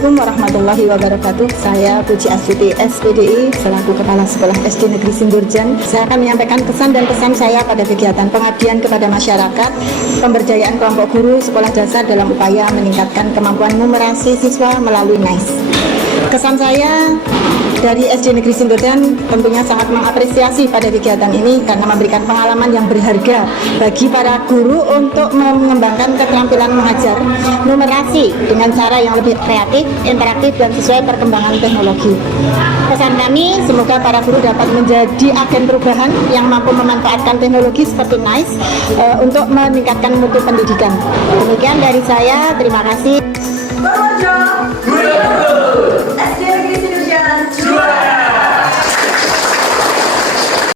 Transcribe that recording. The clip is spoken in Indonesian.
Assalamualaikum warahmatullahi wabarakatuh. Saya Puji Astuti SPDI selaku Kepala Sekolah SD Negeri Simburjan. Saya akan menyampaikan kesan dan pesan saya pada kegiatan pengabdian kepada masyarakat, pemberdayaan kelompok guru sekolah dasar dalam upaya meningkatkan kemampuan numerasi siswa melalui NICE. Kesan saya dari SD Negeri Simburjan tentunya sangat mengapresiasi pada kegiatan ini karena memberikan pengalaman yang berharga bagi para guru untuk mengembangkan keterampilan mengajar numerasi dengan cara yang lebih kreatif, interaktif, dan sesuai perkembangan teknologi. Pesan kami, semoga para guru dapat menjadi agen perubahan yang mampu memanfaatkan teknologi seperti NICE untuk meningkatkan mutu pendidikan. Demikian dari saya, terima kasih.